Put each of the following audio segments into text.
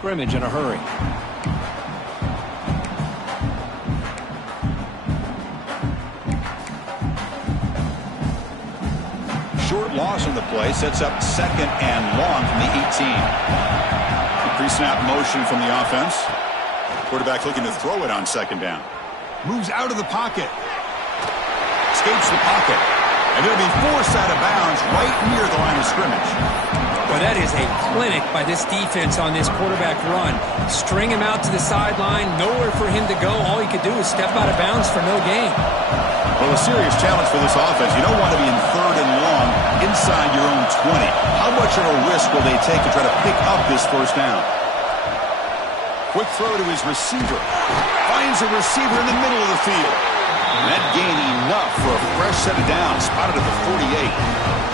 scrimmage in a hurry. Short loss on the play sets up 2nd and long from the 18. Pre-snap motion from the offense. Quarterback looking to throw it on 2nd down. Moves out of the pocket. Escapes the pocket. And it'll be forced out of bounds right near the line of scrimmage. Well, that is a clinic by this defense on this quarterback run. String him out to the sideline, nowhere for him to go. All he could do is step out of bounds for no gain. Well, a serious challenge for this offense. You don't want to be in 3rd and long inside your own 20. How much of a risk will they take to try to pick up this 1st down? Quick throw to his receiver. Finds a receiver in the middle of the field. And that gain enough for a fresh set of downs. Spotted at the 48.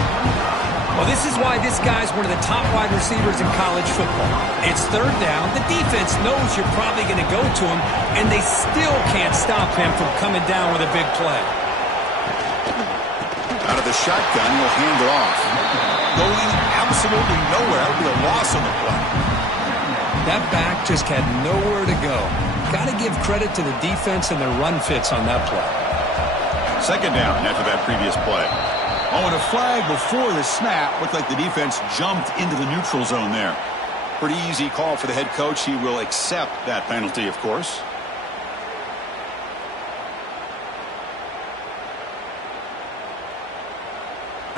Well, this is why this guy's one of the top wide receivers in college football. It's 3rd down. The defense knows you're probably going to go to him, and they still can't stop him from coming down with a big play. Out of the shotgun, he'll hand it off. Going absolutely nowhere. That would be a loss on the play. That back just had nowhere to go. Got to give credit to the defense and their run fits on that play. 2nd down after that previous play. Oh, and a flag before the snap. Looked like the defense jumped into the neutral zone there. Pretty easy call for the head coach. He will accept that penalty, of course.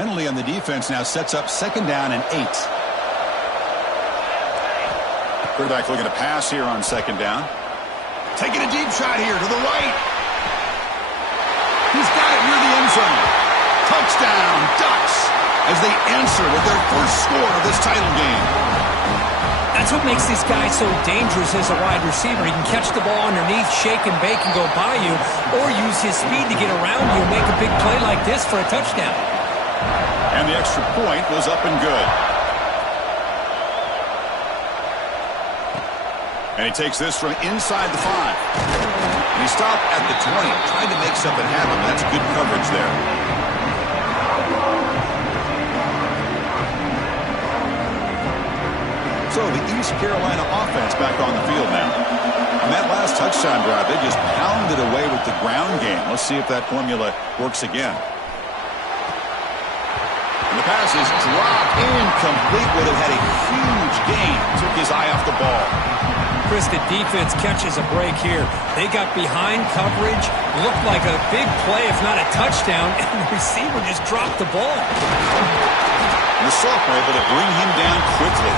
Penalty on the defense now sets up 2nd down and 8. Quarterback looking to pass here on 2nd down. Taking a deep shot here to the right. He's got it near the end zone. Touchdown, Ducks, as they answer with their first score of this title game. That's what makes this guy so dangerous as a wide receiver. He can catch the ball underneath, shake and bake and go by you, or use his speed to get around you and make a big play like this for a touchdown. And the extra point was up and good. And he takes this from inside the 5. And he stopped at the 20, trying to make something happen. That's good coverage there. So the East Carolina offense back on the field now. On that last touchdown drive, they just pounded away with the ground game. Let's see if that formula works again. And the pass is dropped incomplete. Would have had a huge gain. Took his eye off the ball. Chris, the defense catches a break here. They got behind coverage, looked like a big play, if not a touchdown, and the receiver just dropped the ball. And the sophomore able to bring him down quickly.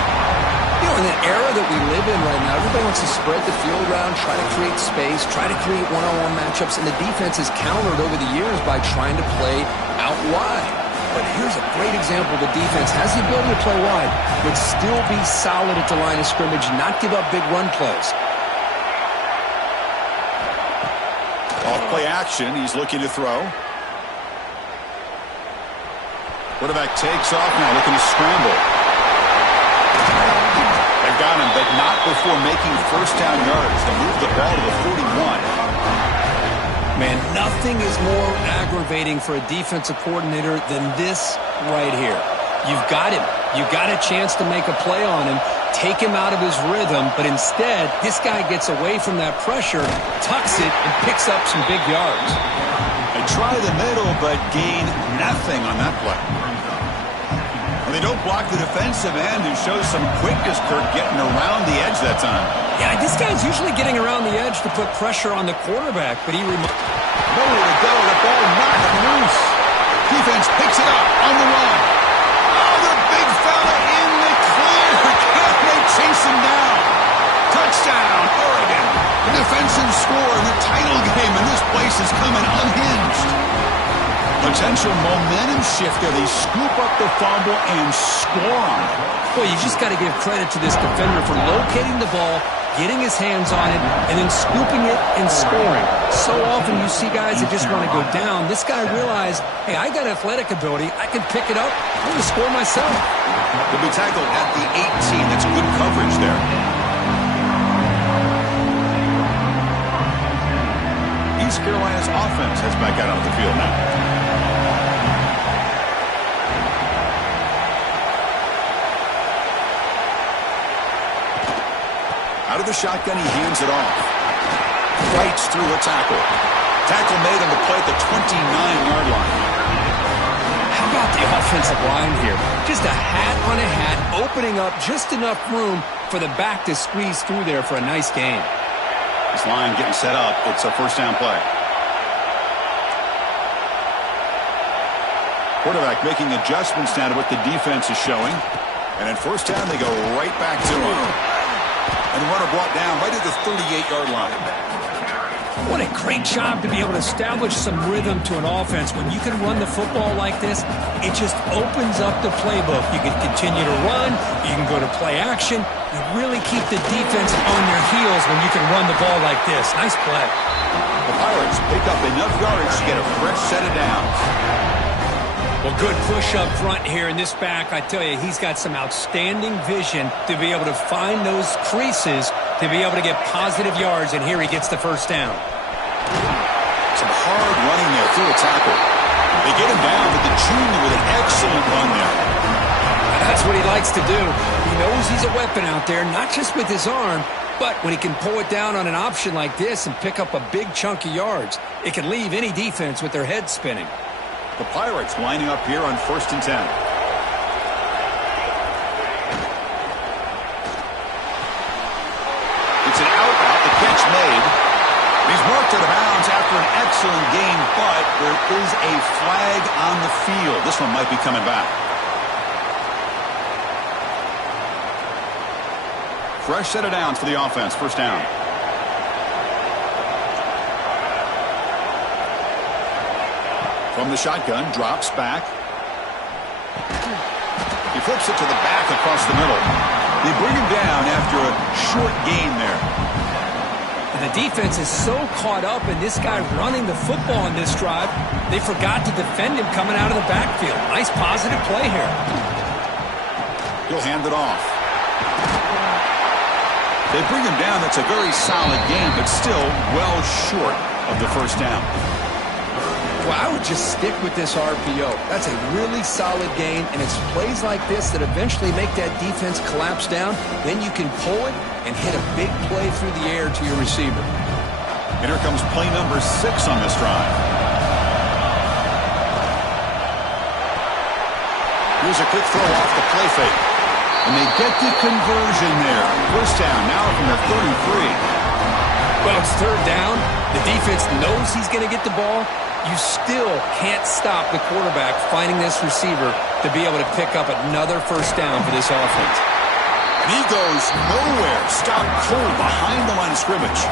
You know, in the era that we live in right now, everybody wants to spread the field around, try to create space, try to create one-on-one matchups, and the defense has countered over the years by trying to play out wide. But here's a great example. The defense has the ability to play wide, but still be solid at the line of scrimmage, not give up big run plays. Off play action. He's looking to throw. Quarterback takes off now, looking to scramble. They've got him, but not before making 1st down yards to move the ball to the 41. Man, nothing is more aggravating for a defensive coordinator than this right here. You've got him. You've got a chance to make a play on him, take him out of his rhythm, but instead, this guy gets away from that pressure, tucks it, and picks up some big yards. They try the middle, but gain nothing on that play. Well, they don't block the defensive end, who shows some quickness, Kirk, getting around the edge that time. Yeah, this guy's usually getting around the edge to put pressure on the quarterback, but he nowhere to go. The ball knocked loose. Defense picks it up on the run. Oh, the big fella in the clear. Can they chase him down? Touchdown, Oregon. The defensive score in the title game, and this place is coming unhinged. Potential momentum shifter. They scoop up the fumble and score on it. Well, you just got to give credit to this defender for locating the ball, getting his hands on it, and then scooping it and scoring. So often you see guys that just want to go down. This guy realized, hey, I got athletic ability. I can pick it up. I'm going to score myself. He'll be tackled at the 18. That's good coverage there. East Carolina's offense heads back out onto the field now. Out of the shotgun, he hands it off. Fights through a tackle. Tackle made on the play at the 29-yard line. How about the offensive line here? Just a hat on a hat, opening up just enough room for the back to squeeze through there for a nice gain. This line getting set up. It's a first down play. Quarterback making adjustments now to what the defense is showing. And at first down, they go right back to him. And the runner brought down right at the 38-yard line. What a great job to be able to establish some rhythm to an offense. When you can run the football like this, it just opens up the playbook. You can continue to run. You can go to play action. You really keep the defense on their heels when you can run the ball like this. Nice play. The Pirates pick up enough yardage to get a fresh set of downs. Well, good push up front here in this back. I tell you, he's got some outstanding vision to be able to find those creases to be able to get positive yards, and here he gets the first down. Some hard running there through a tackle. They get him down, but the junior with an excellent run there. That's what he likes to do. He knows he's a weapon out there, not just with his arm, but when he can pull it down on an option like this and pick up a big chunk of yards, it can leave any defense with their head spinning. The Pirates lining up here on 1st and 10. It's an out route, the catch made. He's marked out of bounds after an excellent game, but there is a flag on the field. This one might be coming back. Fresh set of downs for the offense. First down. From the shotgun, drops back. He flips it to the back across the middle. They bring him down after a short gain there. And the defense is so caught up in this guy running the football in this drive, they forgot to defend him coming out of the backfield. Nice positive play here. He'll hand it off. They bring him down. That's a very solid game, but still well short of the first down. Well, I would just stick with this RPO. That's a really solid gain, and it's plays like this that eventually make that defense collapse down. Then you can pull it and hit a big play through the air to your receiver. And here comes play number 6 on this drive. Here's a quick throw off the play fake. And they get the conversion there. First down now from the 33. Well, it's third down. The defense knows he's going to get the ball. You still can't stop the quarterback finding this receiver to be able to pick up another first down for this offense. And he goes nowhere. Stopped cold behind the line of scrimmage.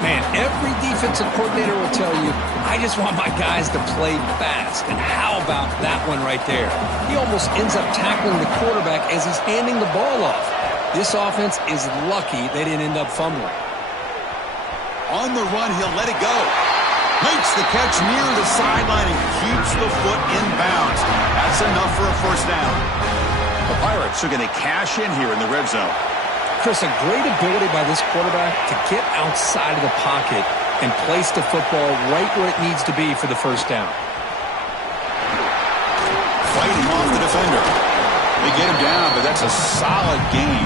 Man, every defensive coordinator will tell you, I just want my guys to play fast. And how about that one right there? He almost ends up tackling the quarterback as he's handing the ball off. This offense is lucky they didn't end up fumbling. On the run, he'll let it go. Makes the catch near the sideline and keeps the foot in bounds. That's enough for a first down. The Pirates are going to cash in here in the red zone. Chris, a great ability by this quarterback to get outside of the pocket and place the football right where it needs to be for the first down. Fighting off the defender. They get him down, but that's a solid gain.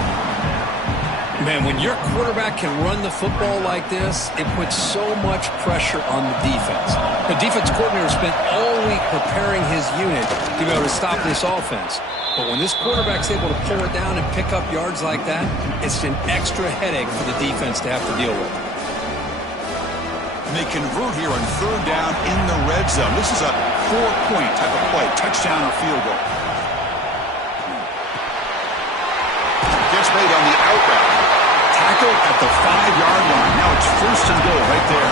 Man, when your quarterback can run the football like this, it puts so much pressure on the defense. The defense coordinator spent all week preparing his unit to be able to stop this offense. But when this quarterback's able to pull it down and pick up yards like that, it's an extra headache for the defense to have to deal with. And they convert here on third down in the red zone. This is a 4-point type of play, touchdown or field goal. Gets made on the out route. Tackle at the 5-yard line. Now it's first and goal right there.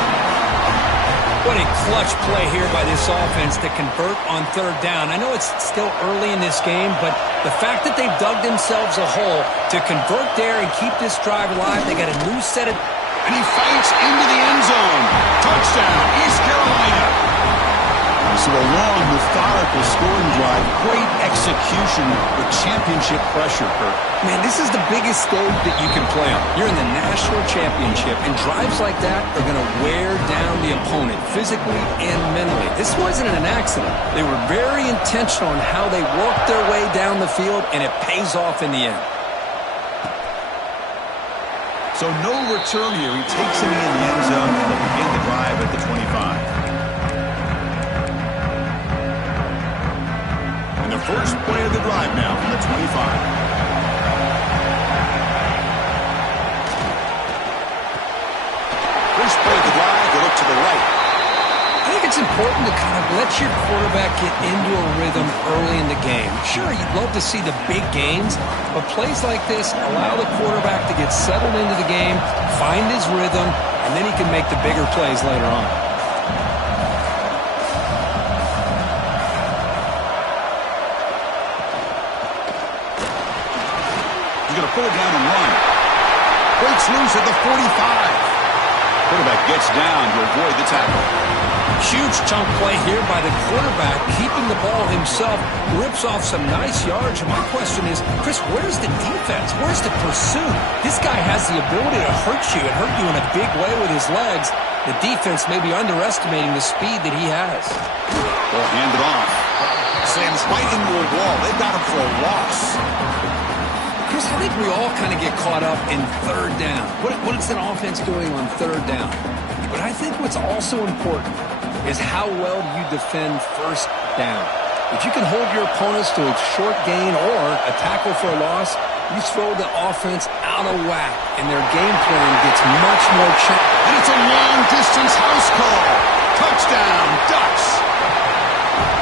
What a clutch play here by this offense to convert on third down. I know it's still early in this game, but the fact that they've dug themselves a hole to convert there and keep this drive alive, they got a new set of... And he fights into the end zone. Touchdown, East Carolina. So a long, methodical scoring drive. Great execution with championship pressure, Kurt. Man, this is the biggest stage that you can play on. You're in the national championship, and drives like that are going to wear down the opponent physically and mentally. This wasn't an accident. They were very intentional on how they worked their way down the field, and it pays off in the end. So no return here. He takes him in the end zone, and they'll begin the drive at the 25. And the first play of the drive now from the 25. First play of the drive, they look to the right. I think it's important to kind of let your quarterback get into a rhythm early in the game. Sure, you'd love to see the big gains, but plays like this allow the quarterback to get settled into the game, find his rhythm, and then he can make the bigger plays later on. He's going to pull it down and run. Breaks loose at the 45. Quarterback gets down to avoid the tackle. Huge chunk play here by the quarterback, keeping the ball himself, rips off some nice yards. My question is, Chris, where's the defense? Where's the pursuit? This guy has the ability to hurt you and hurt you in a big way with his legs. The defense may be underestimating the speed that he has. Ball handed off. Sam's right into a wall. They've got him for a loss. Chris, I think we all kind of get caught up in third down. What is an offense doing on third down? But I think what's also important is how well you defend first down. If you can hold your opponents to a short gain or a tackle for a loss, you throw the offense out of whack, and their game plan gets much more challenging. And it's a long-distance house call. Touchdown, Ducks.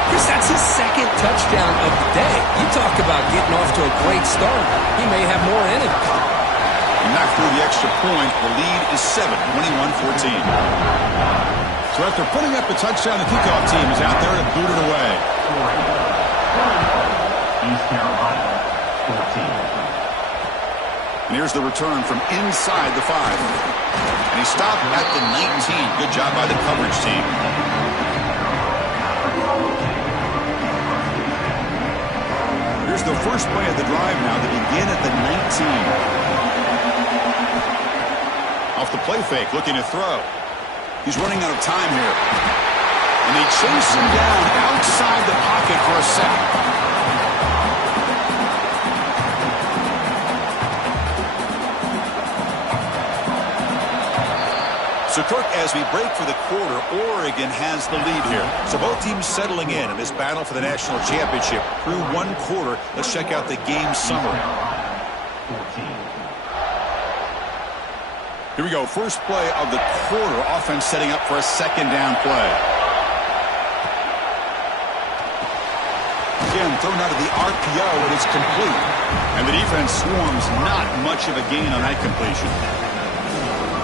Chris, that's his second touchdown of the day. You talk about getting off to a great start. He may have more in him. He knocked through the extra point. The lead is 7, 21-14. So after putting up the touchdown, the kickoff team is out there to boot it away. East Carolina, 14. And here's the return from inside the 5. And he stopped at the 19. Good job by the coverage team. Here's the first play of the drive now. They begin at the 19. Off the play fake, looking to throw. He's running out of time here. And they chase him down outside the pocket for a sack. So, Kirk, as we break for the quarter, Oregon has the lead here. So both teams settling in this battle for the national championship. Through one quarter, let's check out the game summary. Here we go. First play of the quarter. Offense setting up for a second down play. Again, thrown out of the RPO, and it's complete. And the defense swarms, not much of a gain on that completion.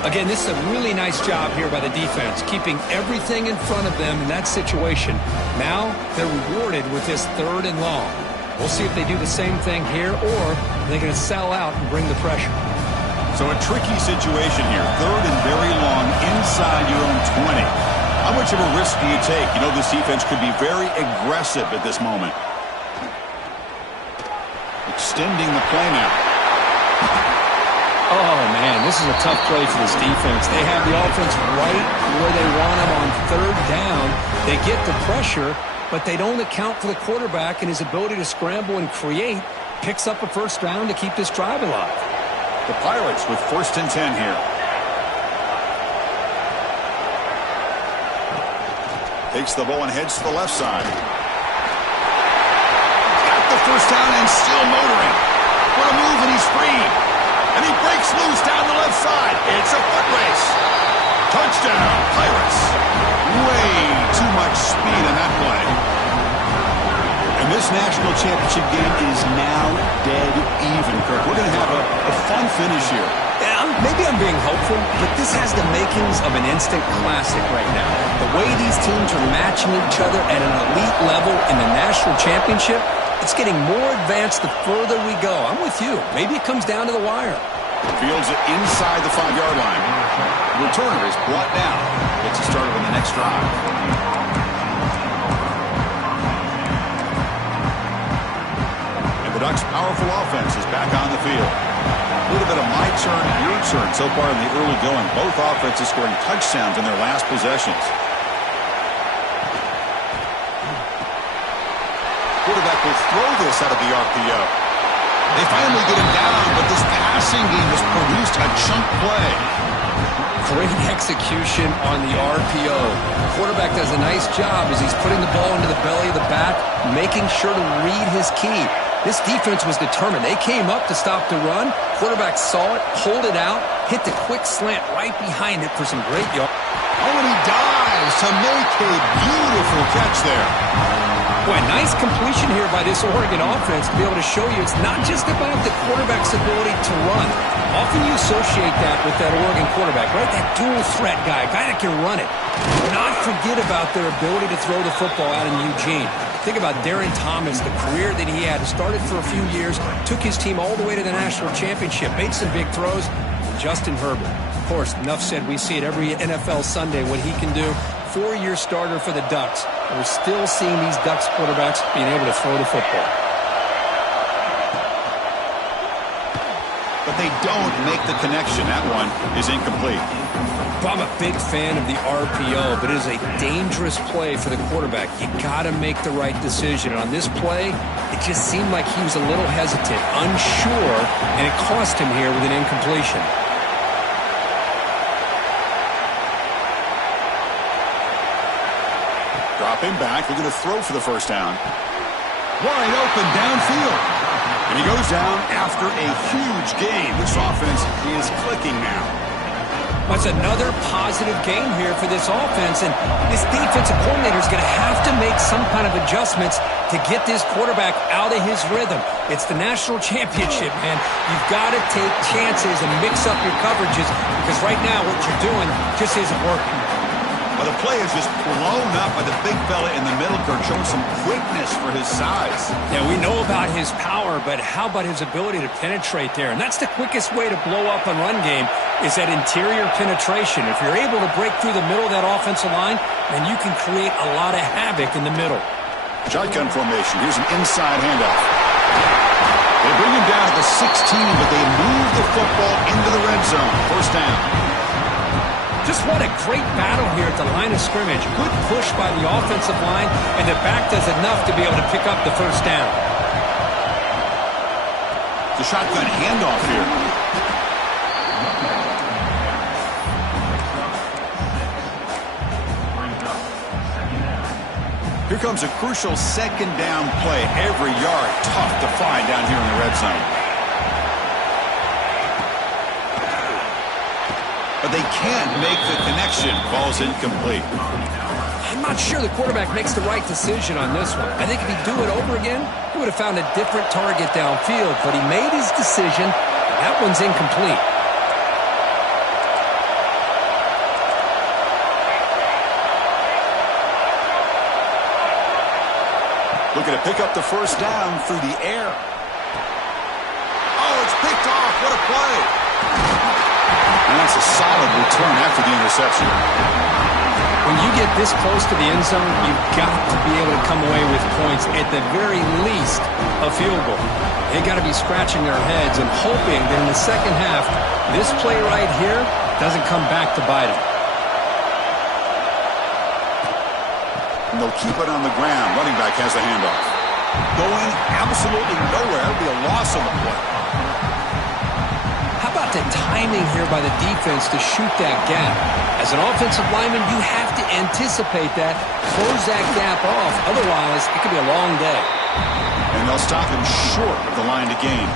Again, this is a really nice job here by the defense, keeping everything in front of them in that situation. Now they're rewarded with this third and long. We'll see if they do the same thing here, or they're going to sell out and bring the pressure. So a tricky situation here. Third and very long inside your own 20. How much of a risk do you take? You know this defense could be very aggressive at this moment. Extending the play now. Oh, man, this is a tough play for this defense. They have the offense right where they want them on third down. They get the pressure, but they don't account for the quarterback and his ability to scramble and create. Picks up a first down to keep this drive alive. The Pirates with 1st and 10 here. Takes the ball and heads to the left side. Got the first down and still motoring. What a move, and he's free. And he breaks loose down the left side. It's a foot race. Touchdown, Pirates. Way too much speed on that play. And this national championship game is now dead even, Kirk. We're going to have a fun finish here. Yeah, maybe I'm being hopeful, but this has the makings of an instant classic right now. The way these teams are matching each other at an elite level in the national championship, it's getting more advanced the further we go. I'm with you. Maybe it comes down to the wire. Fields it inside the 5-yard line. The returner is brought down. Gets it started on the next drive. And the Ducks' powerful offense is back on the field. A little bit of my turn, your turn so far in the early going. Both offenses scoring touchdowns in their last possessions. Quarterback will throw this out of the RPO. They finally get him down, but this passing game has produced a chunk Great execution on the RPO. Quarterback does a nice job as he's putting the ball into the belly of the back, making sure to read his key. This defense was determined. They came up to stop the run. Quarterback saw it, pulled it out, hit the quick slant right behind it for some great yards. Oh, and he dives to make a beautiful catch there. Boy, nice completion here by this Oregon offense to be able to show you it's not just about the quarterback's ability to run. Often you associate that with that Oregon quarterback, right? That dual threat guy that can run it. Not forget about their ability to throw the football out in Eugene. Think about Darren Thomas, the career that he had. Started for a few years, took his team all the way to the national championship, made some big throws. Justin Herbert. Of course, enough said, we see it every NFL Sunday what he can do. 4-year starter for the Ducks. And we're still seeing these Ducks quarterbacks being able to throw the football. But they don't make the connection. That one is incomplete. I'm a big fan of the RPO, but it is a dangerous play for the quarterback. You got to make the right decision. And on this play, it just seemed like he was a little hesitant, unsure, and it cost him here with an incompletion. Dropping back, looking to throw for the first down. Wide open downfield. And he goes down after a huge gain. This offense is clicking now. That's another positive game here for this offense, and this defensive coordinator is going to have to make some kind of adjustments to get this quarterback out of his rhythm. It's the national championship, man. You've got to take chances and mix up your coverages because right now what you're doing just isn't working. Well, the play is just blown up by the big fella in the middle, Kurt, showing some quickness for his size. Yeah, we know about his power, but how about his ability to penetrate there? And that's the quickest way to blow up a run game is that interior penetration. If you're able to break through the middle of that offensive line, then you can create a lot of havoc in the middle. Shotgun formation. Here's an inside handoff. They bring him down to the 16, but they move the football into the red zone. First down. Just what a great battle here at the line of scrimmage. Good push by the offensive line, and the back does enough to be able to pick up the first down. The shotgun handoff here. Here comes a crucial second down play. Every yard tough to find down here in the red zone. But they can't make the connection. Ball's incomplete. I'm not sure the quarterback makes the right decision on this one. I think if he'd do it over again, he would have found a different target downfield. But he made his decision. That one's incomplete. Looking to pick up the first down through the air. Oh, it's picked off. What a play. And that's a solid return after the interception. When you get this close to the end zone, you've got to be able to come away with points, at the very least, a field goal. They got to be scratching their heads and hoping that in the second half, this play right here doesn't come back to bite them. And they'll keep it on the ground. Running back has the handoff. Going absolutely nowhere. It'll be a loss on the play. How about the timing here by the defense to shoot that gap? As an offensive lineman, you have to anticipate that, close that gap off. Otherwise, it could be a long day. And they'll stop him short of the line to gain.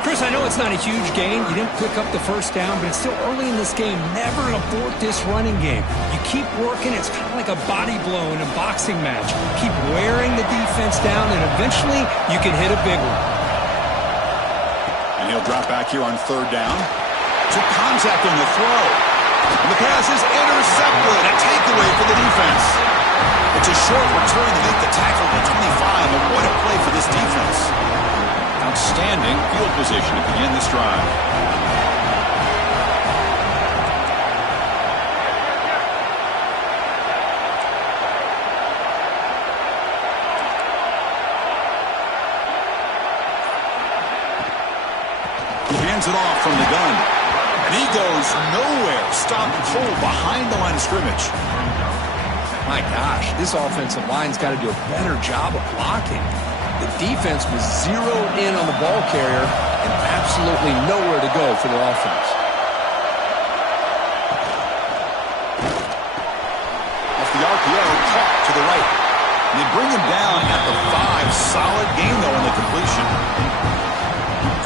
Chris, I know it's not a huge gain. You didn't pick up the first down, but it's still early in this game. Never abort this running game. You keep working. It's kind of like a body blow in a boxing match. Keep wearing the defense down, and eventually you can hit a big one. And he'll drop back here on third down. To contact on the throw. And the pass is intercepted. A takeaway for the defense. It's a short return to make the tackle to 25. And what a play for this defense. Outstanding field position to begin this drive. He hands it off from the gun. And he goes nowhere. Stopped cold behind the line of scrimmage. My gosh, this offensive line's got to do a better job of blocking. The defense was zeroed in on the ball carrier and absolutely nowhere to go for the offense. bring him down at the 5. Solid gain, though, in the completion.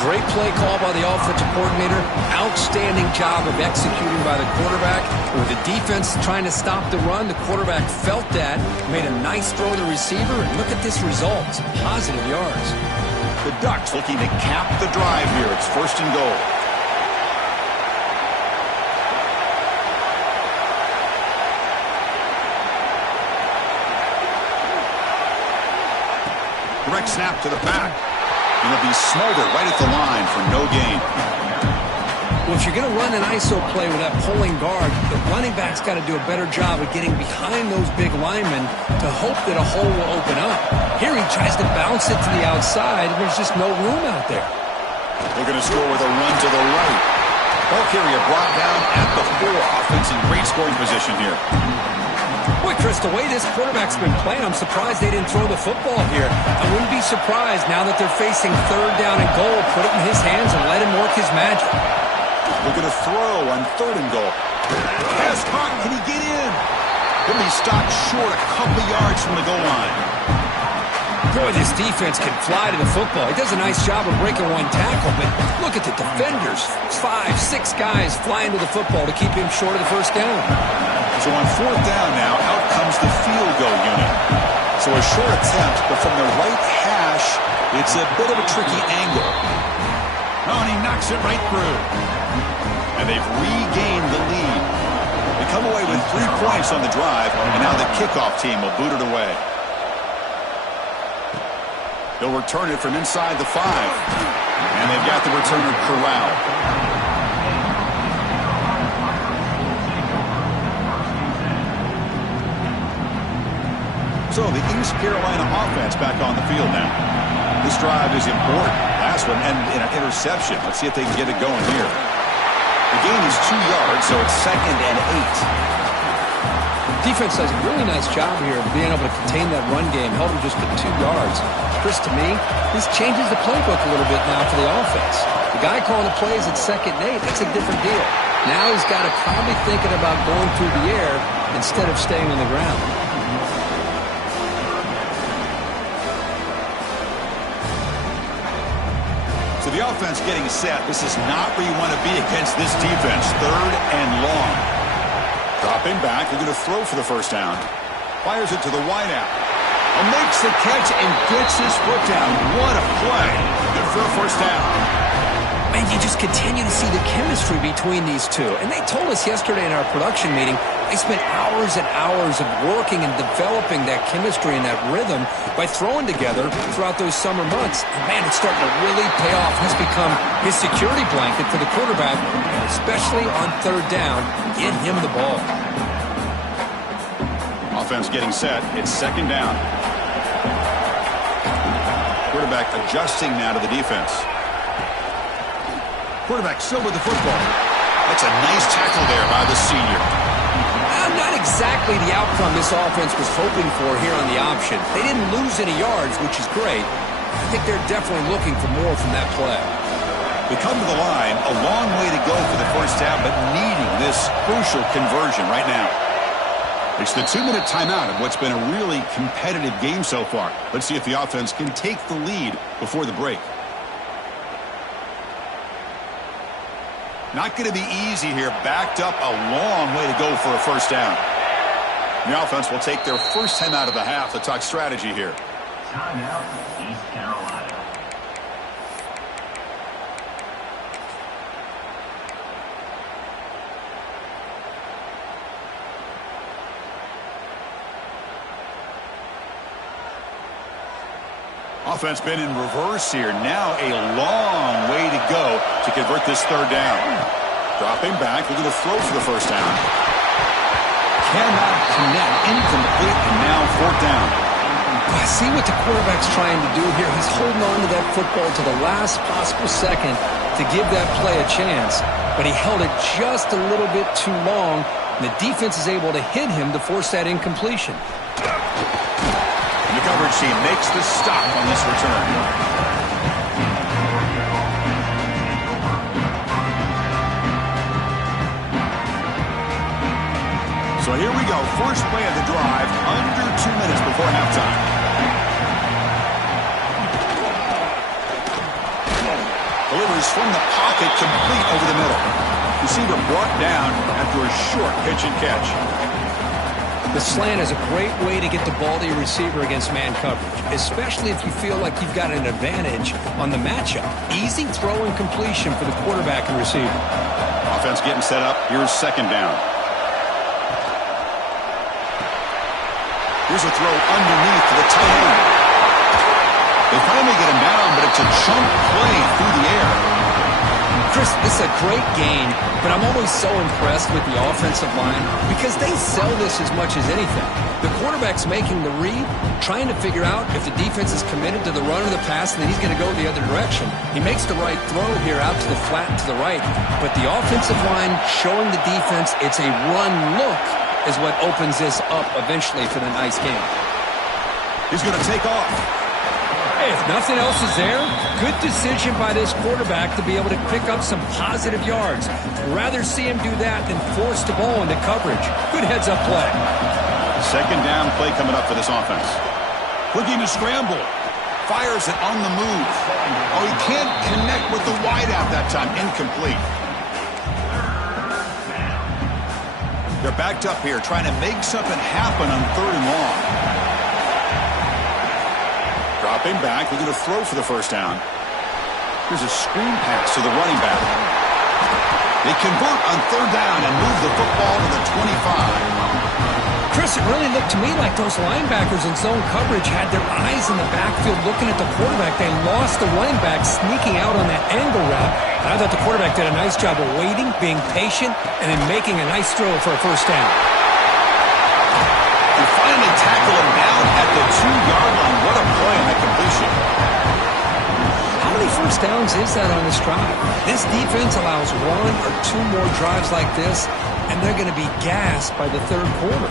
Great play call by the offensive coordinator. Outstanding job of executing by the quarterback. With the defense trying to stop the run, the quarterback felt that, made a nice throw to the receiver, and look at this result. Positive yards. The Ducks looking to cap the drive here. It's 1st and goal. Direct snap to the back. And it'll be Smolder right at the line for no gain. Well, if you're going to run an ISO play with that pulling guard, the running back's got to do a better job of getting behind those big linemen to hope that a hole will open up. Here he tries to bounce it to the outside, and there's just no room out there. They're going to score with a run to the right. Ball carrier brought down at the 4. Offense in great scoring position here. Boy, Chris, the way this quarterback's been playing, I'm surprised they didn't throw the football here. I wouldn't be surprised now that they're facing 3rd down and goal. Put it in his hands and let him work his magic. Looking to throw on 3rd and goal. Pass caught. Can he get in? He'll be stopped short a couple of yards from the goal line. Boy, this defense can fly to the football. He does a nice job of breaking one tackle, but look at the defenders. 5, 6 guys flying to the football to keep him short of the 1st down. So on 4th down now, out comes the field goal unit. So a short attempt, but from the right hash, it's a bit of a tricky angle. Oh, and he knocks it right through. And they've regained the lead. They come away with 3 points on the drive, and now the kickoff team will boot it away. They'll return it from inside the 5. And they've got the returner corralled. So the East Carolina offense back on the field now. This drive is important. Last one ended in an interception. Let's see if they can get it going here. The gain is 2 yards, so it's 2nd and 8. Defense does a really nice job here of being able to contain that run game, held them just to 2 yards. Chris, to me, this changes the playbook a little bit now for the offense. The guy calling the plays at 2nd and 8, that's a different deal. Now he's got to probably thinking about going through the air instead of staying on the ground. So the offense getting set. This is not where you want to be against this defense. 3rd and long. Dropping back. They're going to throw for the 1st down. Fires it to the wideout. And makes the catch and gets his foot down. What a play. Good for a 1st down. Man, you just continue to see the chemistry between these two. And they told us yesterday in our production meeting, they spent hours and hours of working and developing that chemistry and that rhythm by throwing together throughout those summer months. And man, it's starting to really pay off. He's become his security blanket for the quarterback, and especially on 3rd down, get him the ball. Offense getting set. It's 2nd down. Quarterback adjusting now to the defense. Quarterback still with the football. That's a nice tackle there by the senior. Not exactly the outcome this offense was hoping for here on the option. They didn't lose any yards, which is great. I think they're definitely looking for more from that play. They come to the line, a long way to go for the 1st down, but needing this crucial conversion right now. It's the 2-minute timeout of what's been a really competitive game so far. Let's see if the offense can take the lead before the break. Not going to be easy here. Backed up a long way to go for a 1st down. The offense will take their 1st time out of the half to talk strategy here. Timeout, East Carolina. Offense been in reverse here. Now a long way to go to convert this 3rd down. Dropping back, looking to throw for the 1st down. Cannot connect, incomplete, and now 4th down. I see what the quarterback's trying to do here. He's holding on to that football to the last possible second to give that play a chance. But he held it just a little bit too long, and the defense is able to hit him to force that incompletion. The coverage team makes the stop on this return. So here we go. First play of the drive, under 2 minutes before halftime. delivers from the pocket, complete over the middle. Receiver brought down after a short pitch and catch. The slant is a great way to get the ball to your receiver against man coverage, especially if you feel like you've got an advantage on the matchup. Easy throw and completion for the quarterback and receiver. Offense getting set up. Here's second down. Here's a throw underneath to the tight end. They finally get him down, but it's a chunk play through the air. Chris, this is a great game, but I'm always so impressed with the offensive line because they sell this as much as anything. The quarterback's making the read, trying to figure out if the defense is committed to the run or the pass, and then he's going to go the other direction. He makes the right throw here out to the flat to the right, but the offensive line showing the defense it's a run look is what opens this up eventually for the nice game. He's going to take off. Hey, if nothing else is there, good decision by this quarterback to be able to pick up some positive yards. Rather see him do that than force the ball into coverage. Good heads-up play. Second down play coming up for this offense. Looking to scramble. Fires it on the move. Oh, he can't connect with the wideout that time. Incomplete. They're backed up here trying to make something happen on third and long. Dropping back, looking to throw for the first down. Here's a screen pass to the running back. They convert on third down and move the football to the 25. Chris, it really looked to me like those linebackers in zone coverage had their eyes in the backfield looking at the quarterback. They lost the running back sneaking out on that angle route. And I thought the quarterback did a nice job of waiting, being patient, and then making a nice throw for a first down. And finally tackle him down at the 2-yard line. What a play on that completion. How many first downs is that on this drive? This defense allows 1 or 2 more drives like this, and they're going to be gassed by the third quarter.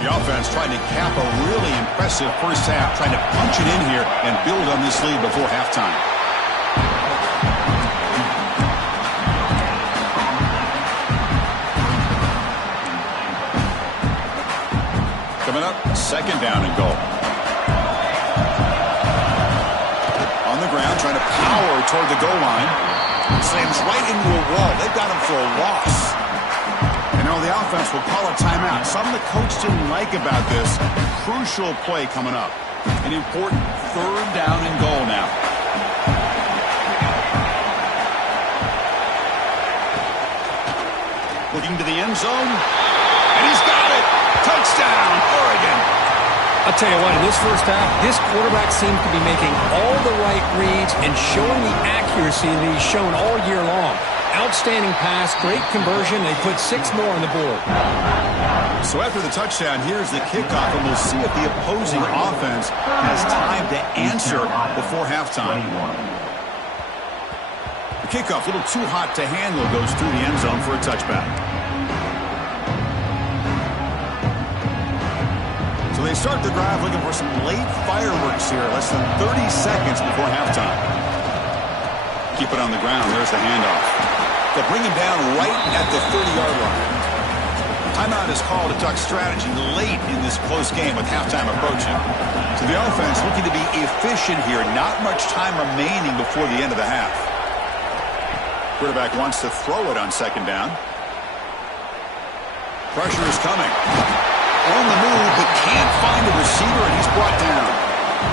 The offense trying to cap a really impressive first half, trying to punch it in here and build on this lead before halftime. Coming up, second down and goal. On the ground, trying to power toward the goal line. Slams right into a wall. They've got him for a loss. And now the offense will call a timeout. Something the coach didn't like about this. Crucial play coming up. An important third down and goal now. Looking to the end zone. And he's got it. Touchdown, Oregon. I'll tell you what, in this first half, this quarterback seemed to be making all the right reads and showing the accuracy that he's shown all year long. Outstanding pass, great conversion. They put 6 more on the board. So after the touchdown, here's the kickoff, and we'll see if the opposing offense has time to answer before halftime. The kickoff, a little too hot to handle, goes through the end zone for a touchback. So they start the drive looking for some late fireworks here, less than 30 seconds before halftime. Keep it on the ground. There's the handoff. They'll bring him down right at the 30-yard line. Timeout is called to talk strategy late in this close game with halftime approaching. So the offense looking to be efficient here. Not much time remaining before the end of the half. Quarterback wants to throw it on second down. Pressure is coming. On the move, but can't find a receiver, and he's brought down.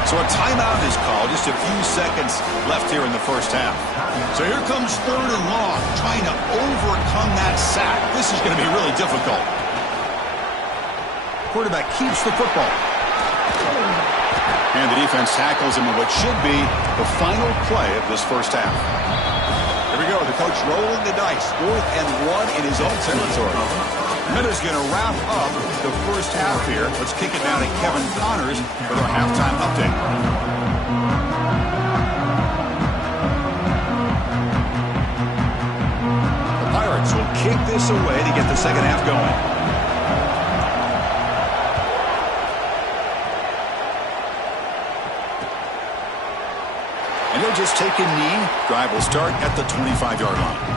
So a timeout is called. Just a few seconds left here in the first half. So here comes third and long, trying to overcome that sack. This is going to be really difficult. Quarterback keeps the football. And the defense tackles him in what should be the final play of this first half. Here we go. The coach rolling the dice. 4th and 1 in his own territory. Miller's going to wrap up the first half here. Let's kick it down to Kevin Connors with our halftime update. The Pirates will kick this away to get the second half going. And he'll just take a knee. Drive will start at the 25-yard line.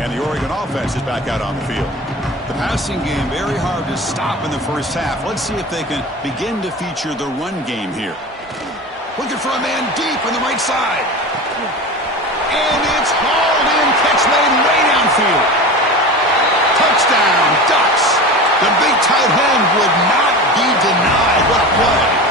And the Oregon offense is back out on the field. Passing game very hard to stop in the first half. Let's see if they can begin to feature the run game here. Looking for a man deep on the right side. And it's hauled in. Catch made way downfield. Touchdown, Ducks. The big tight end would not be denied. What a play.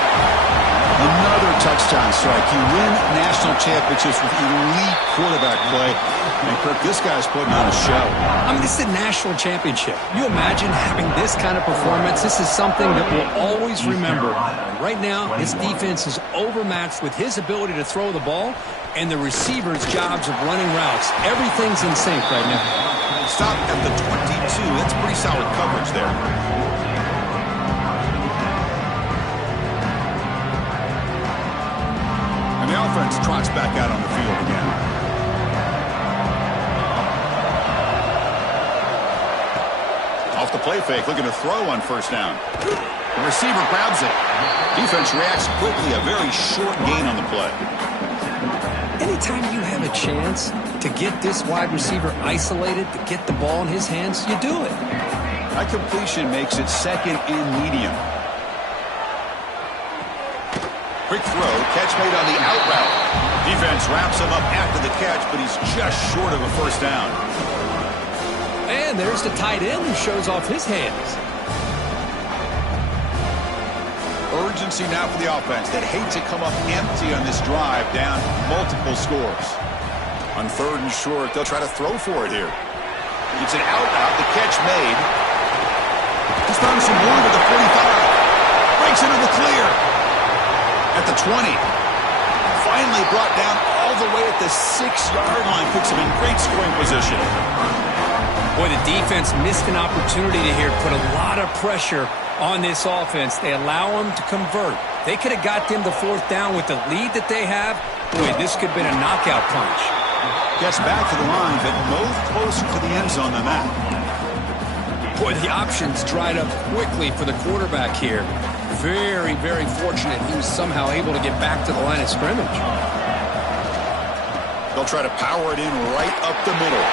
Another touchdown strike. You win national championships with elite quarterback play. And, Kirk, this guy's putting on a show. I mean, this is a national championship. You imagine having this kind of performance? This is something that we'll always remember. And right now, his defense is overmatched with his ability to throw the ball and the receivers' jobs of running routes. Everything's in sync right now. Stop at the 22. That's pretty solid coverage there. And the offense trots back out on the field again. Off the play fake, looking to throw on first down. The receiver grabs it. Defense reacts quickly. A very short gain on the play. Anytime you have a chance to get this wide receiver isolated, to get the ball in his hands, you do it. That completion makes it second and medium. Quick throw, catch made on the out route. Defense wraps him up after the catch, but he's just short of a first down. And there's the tight end who shows off his hands. Urgency now for the offense. They'd hate to come up empty on this drive, down multiple scores. On third and short, they'll try to throw for it here. It's an out route, the catch made. He's found some room at the 45. Breaks into the clear. At the 20. Finally brought down all the way at the 6-yard line. Puts him in great scoring position. Boy, the defense missed an opportunity to here put a lot of pressure on this offense. They allow them to convert. They could have got them to fourth down with the lead that they have. Boy, this could have been a knockout punch. Gets back to the line, but no closer to the end zone than that. Boy, the options dried up quickly for the quarterback here. Very, very fortunate he was somehow able to get back to the line of scrimmage. They'll try to power it in right up the middle.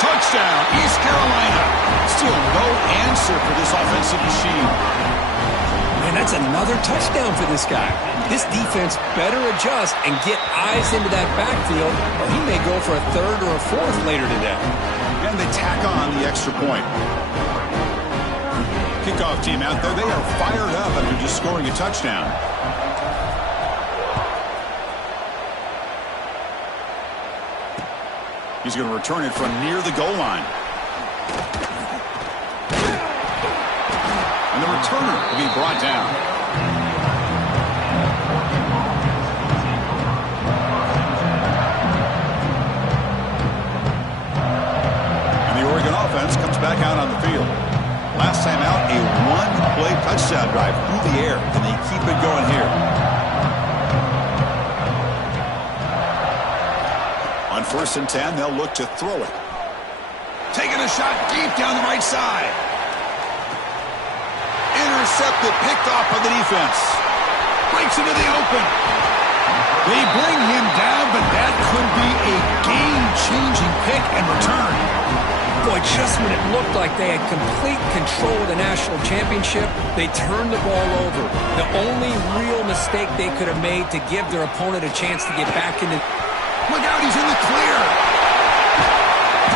Touchdown, East Carolina. Still no answer for this offensive machine. Man, that's another touchdown for this guy. This defense better adjust and get eyes into that backfield, or he may go for a third or a fourth later today. And they tack on the extra point. Kickoff team out there, they are fired up after just scoring a touchdown. He's going to return it from near the goal line. And the returner will be brought down. And the Oregon offense comes back out on the field. Last time out, a one-play touchdown drive through the air. Can they keep it going here? On 1st and 10, they'll look to throw it. Taking a shot deep down the right side. Intercepted, picked off by the defense. Breaks into the open. They bring him down, but that could be a game-changing pick and return. Boy, just when it looked like they had complete control of the national championship, they turned the ball over. The only real mistake they could have made to give their opponent a chance to get back into... Look out, he's in the clear.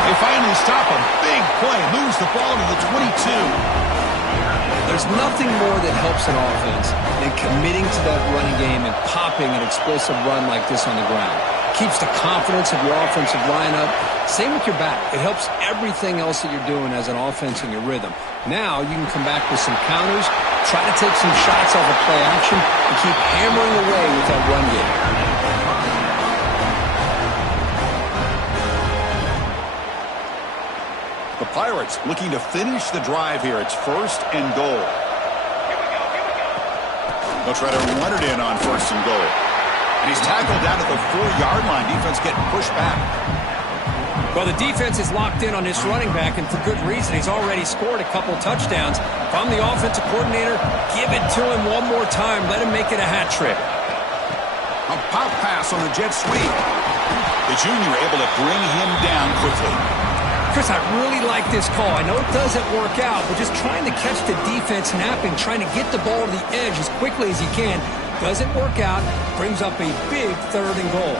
They finally stop him. Big play. Moves the ball to the 22. There's nothing more that helps an offense than committing to that running game and popping an explosive run like this on the ground. Keeps the confidence of your offensive lineup. Same with your back. It helps everything else that you're doing as an offense in your rhythm. Now you can come back with some counters, try to take some shots off of play action, and keep hammering away with that run game. The Pirates looking to finish the drive here. It's 1st and goal. They'll try to run it in on 1st and goal. And he's tackled down at the 4-yard line. Defense getting pushed back. Well, the defense is locked in on this running back, and for good reason. He's already scored a couple touchdowns. If I'm the offensive coordinator, give it to him one more time. Let him make it a hat trick. A pop pass on the jet sweep. The junior able to bring him down quickly. Chris, I really like this call. I know it doesn't work out, but just trying to catch the defense napping, trying to get the ball to the edge as quickly as you can. Doesn't work out, brings up a big 3rd and goal.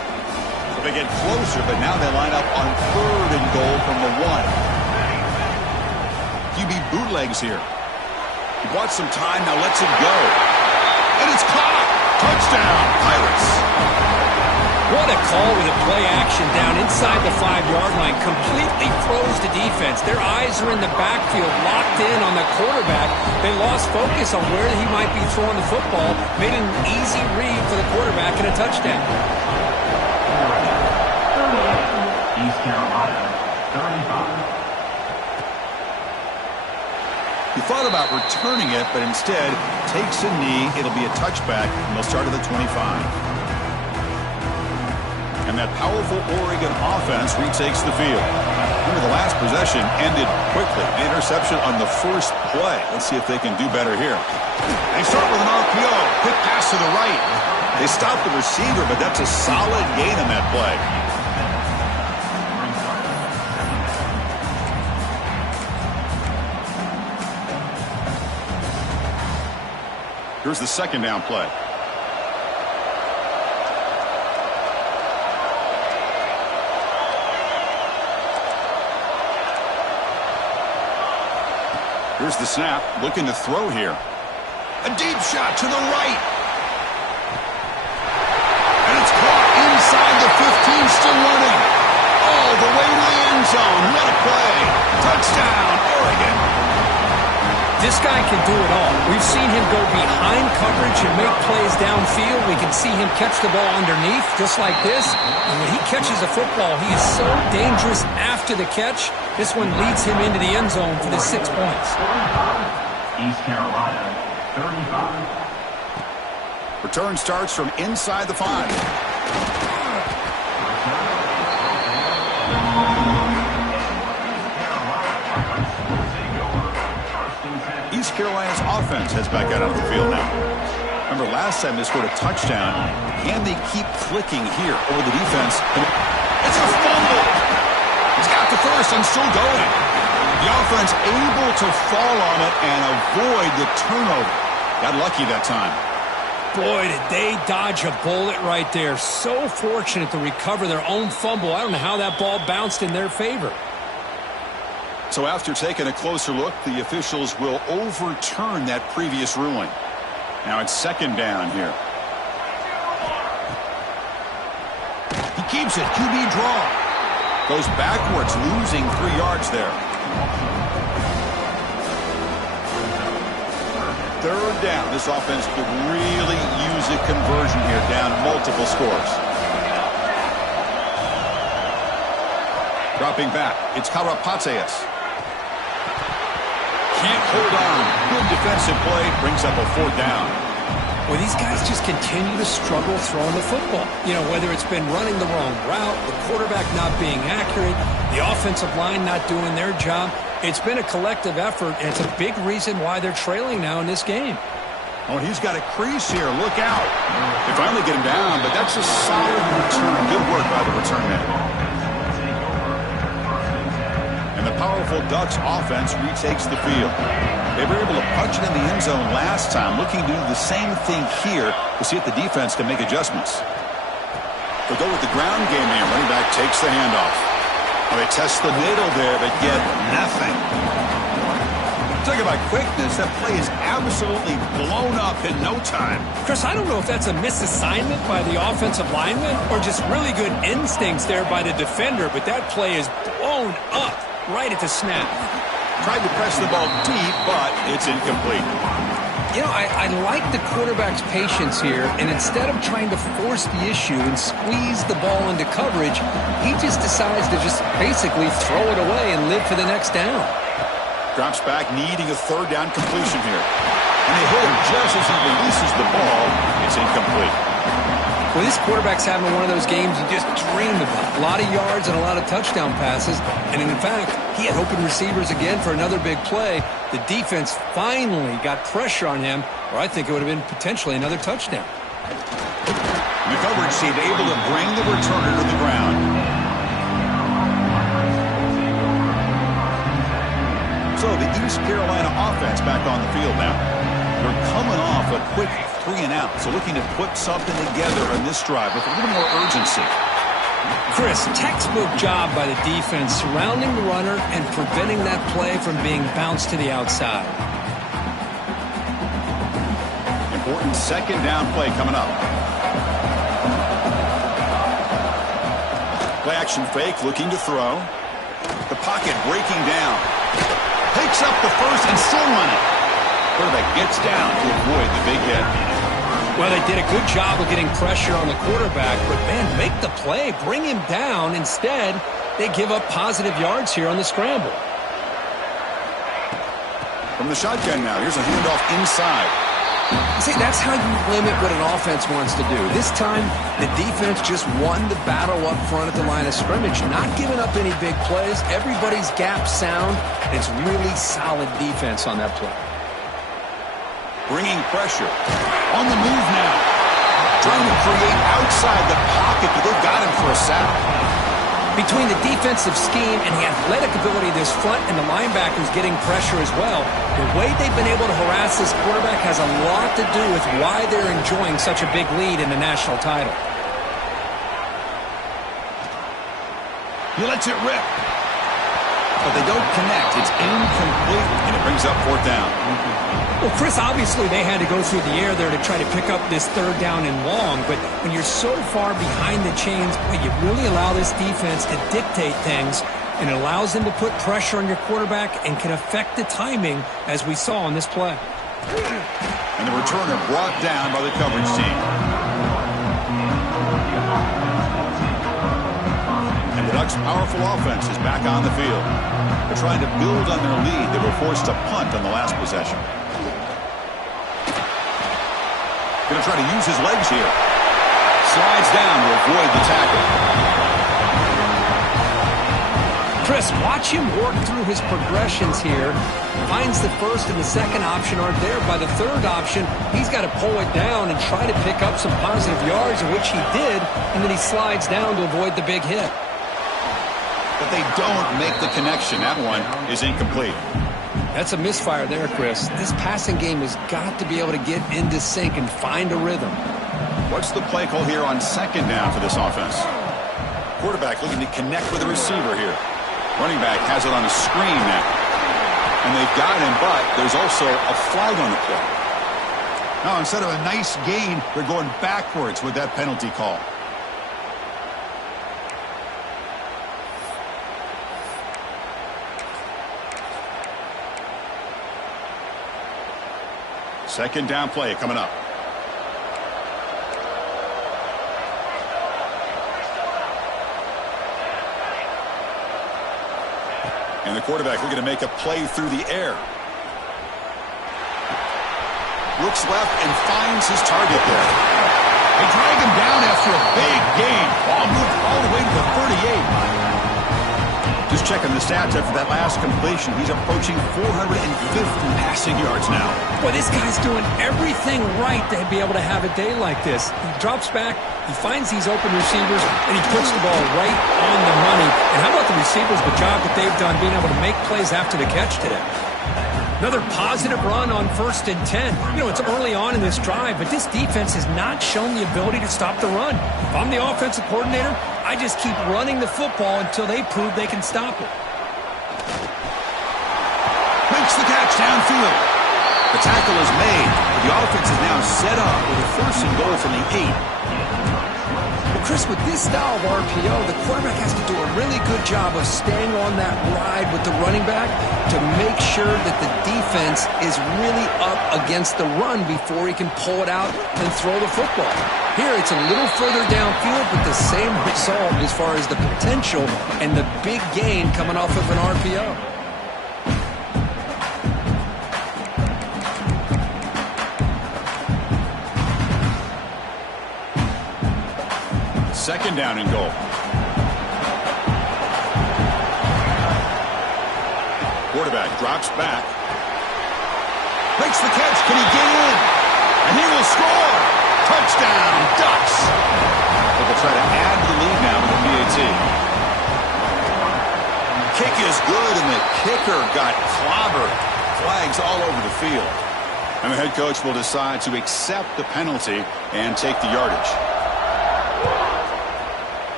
So they get closer, but now they line up on 3rd and goal from the 1. QB bootlegs here. He bought some time, now lets it go. And it's caught! Touchdown, Pirates! What a call with a play action down inside the 5-yard line. Completely froze the defense. Their eyes are in the backfield, locked in on the quarterback. They lost focus on where he might be throwing the football. Made an easy read for the quarterback and a touchdown. East Carolina, 35. He thought about returning it, but instead takes a knee. It'll be a touchback, and they'll start at the 25. And that powerful Oregon offense retakes the field. Remember, the last possession ended quickly. The interception on the first play. Let's see if they can do better here. They start with an RPO. Quick pass to the right. They stop the receiver, but that's a solid gain on that play. Here's the 2nd down play. Here's the snap, looking to throw here. A deep shot to the right. And it's caught inside the 15, still running. All the way to the end zone. What a play. Touchdown, Oregon. This guy can do it all. We've seen him go behind coverage and make plays downfield. We can see him catch the ball underneath, just like this. And when he catches a football, he is so dangerous after the catch. This one leads him into the end zone for the 6 points. East Carolina, 35. Return starts from inside the 5. East Carolina's offense heads back out onto the field now. Remember, last time they scored a touchdown. Can they keep clicking here over the defense? It's a fumble. He's got the first and still going. The offense able to fall on it and avoid the turnover. Got lucky that time. Boy, did they dodge a bullet right there. So fortunate to recover their own fumble. I don't know how that ball bounced in their favor. So after taking a closer look, the officials will overturn that previous ruling. Now it's 2nd down here. He keeps it. QB draw. Goes backwards, losing 3 yards there. 3rd down. This offense could really use a conversion here, down multiple scores. Dropping back, it's Karapateas. Can't hold on. Good defensive play, brings up a 4th down. Well, these guys just continue to struggle throwing the football. You know, whether it's been running the wrong route, the quarterback not being accurate, the offensive line not doing their job. It's been a collective effort, and it's a big reason why they're trailing now in this game. Oh, he's got a crease here. Look out. They finally get him down, but that's a solid return. Good work by the return man. And the powerful Ducks offense retakes the field. They were able to punch it in the end zone last time, looking to do the same thing here to see if the defense can make adjustments. They'll go with the ground game here. Running back takes the handoff. Well, they test the middle there, but get nothing. Talk about quickness. That play is absolutely blown up in no time. Chris, I don't know if that's a misassignment by the offensive lineman or just really good instincts there by the defender, but that play is blown up right at the snap. Tried to press the ball deep, but it's incomplete. You know, I like the quarterback's patience here, and instead of trying to force the issue and squeeze the ball into coverage, he just decides to just basically throw it away and live for the next down. Drops back, needing a 3rd down completion here. And they hit him just as he releases the ball. It's incomplete. Well, this quarterback's having one of those games you just dreamed about. A lot of yards and a lot of touchdown passes. And in fact, he had open receivers again for another big play. The defense finally got pressure on him, or I think it would have been potentially another touchdown. The coverage seemed able to bring the returner to the ground. So the East Carolina offense back on the field now. They're coming off a quick 3-and-out, so looking to put something together on this drive with a little more urgency. Chris, textbook job by the defense surrounding the runner and preventing that play from being bounced to the outside. Important second down play coming up. Play action fake, looking to throw. The pocket breaking down. Takes up the first and still running. Quarterback gets down to avoid the big hit. Well, they did a good job of getting pressure on the quarterback, but, man, make the play, bring him down. Instead, they give up positive yards here on the scramble. From the shotgun now, here's a handoff inside. See, that's how you limit what an offense wants to do. This time, the defense just won the battle up front at the line of scrimmage, not giving up any big plays. Everybody's gap sound. It's really solid defense on that play. Bringing pressure. On the move now. Trying to create outside the pocket, but they've got him for a sack. Between the defensive scheme and the athletic ability of this front and the linebackers getting pressure as well, the way they've been able to harass this quarterback has a lot to do with why they're enjoying such a big lead in the national title. He lets it rip. But they don't connect. It's incomplete, and it brings up fourth down. Well, Chris, obviously they had to go through the air there to try to pick up this third down and long, but when you're so far behind the chains, you really allow this defense to dictate things, and it allows them to put pressure on your quarterback and can affect the timing, as we saw on this play. And the returner brought down by the coverage team. And the Ducks' powerful offense is back on the field. They're trying to build on their lead. They were forced to punt on the last possession. Going to try to use his legs here. Slides down to avoid the tackle. Chris, watch him work through his progressions here. Finds the first and the second option aren't there. By the third option, he's got to pull it down and try to pick up some positive yards, which he did, and then he slides down to avoid the big hit. But they don't make the connection. That one is incomplete. That's a misfire there, Chris. This passing game has got to be able to get into sync and find a rhythm. What's the play call here on second down for this offense? Quarterback looking to connect with the receiver here. Running back has it on a screen now. And they've got him, but there's also a flag on the play. Now, instead of a nice gain, they're going backwards with that penalty call. Second down play coming up. And the quarterback looking to make a play through the air. Looks left and finds his target there. They drag him down after a big gain. Ball moved all the way to the 38. Just checking the stats after that last completion. He's approaching 450 passing yards now. Boy, this guy's doing everything right to be able to have a day like this. He drops back, he finds these open receivers, and he puts the ball right on the money. And how about the receivers, the job that they've done being able to make plays after the catch today? Another positive run on 1st and 10. You know, it's early on in this drive, but this defense has not shown the ability to stop the run. If I'm the offensive coordinator, I just keep running the football until they prove they can stop it. Makes the catch downfield. The tackle is made, but the offense is now set up with a 1st and goal from the 8. Well, Chris, with this style of RPO, the quarterback has to do a really good job of staying on that ride with the running back to make sure that the defense is really up against the run before he can pull it out and throw the football. Here, it's a little further downfield, but the same result as far as the potential and the big gain coming off of an RPO. Second down and goal. Quarterback drops back. Makes the catch. Can he get in? And he will score. Touchdown, Ducks. They'll try to add to the lead now with the PAT. Kick is good, and the kicker got clobbered. Flags all over the field. And the head coach will decide to accept the penalty and take the yardage.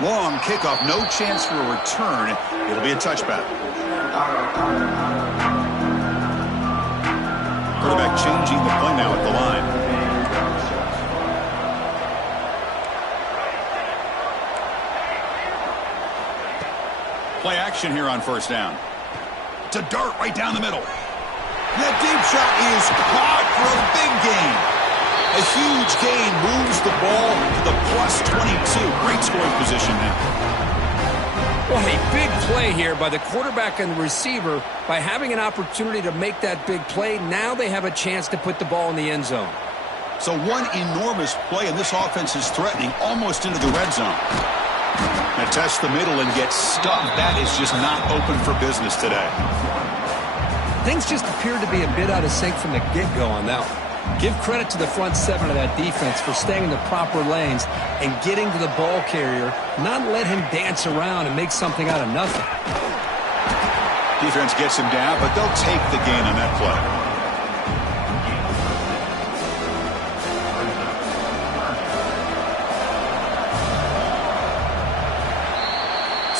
Long kickoff, no chance for a return. It'll be a touchback. Quarterback changing the play now at the line. Play action here on first down. It's a dart right down the middle. That deep shot is caught for a big gain. A huge gain moves the ball to the +22. Great scoring position now. Well, a big play here by the quarterback and the receiver. By having an opportunity to make that big play, now they have a chance to put the ball in the end zone. So one enormous play, and this offense is threatening almost into the red zone. Now test the middle and get stuck. That is just not open for business today. Things just appeared to be a bit out of sync from the get-go on that one. Give credit to the front seven of that defense for staying in the proper lanes and getting to the ball carrier, not let him dance around and make something out of nothing. Defense gets him down, but they'll take the gain on that play.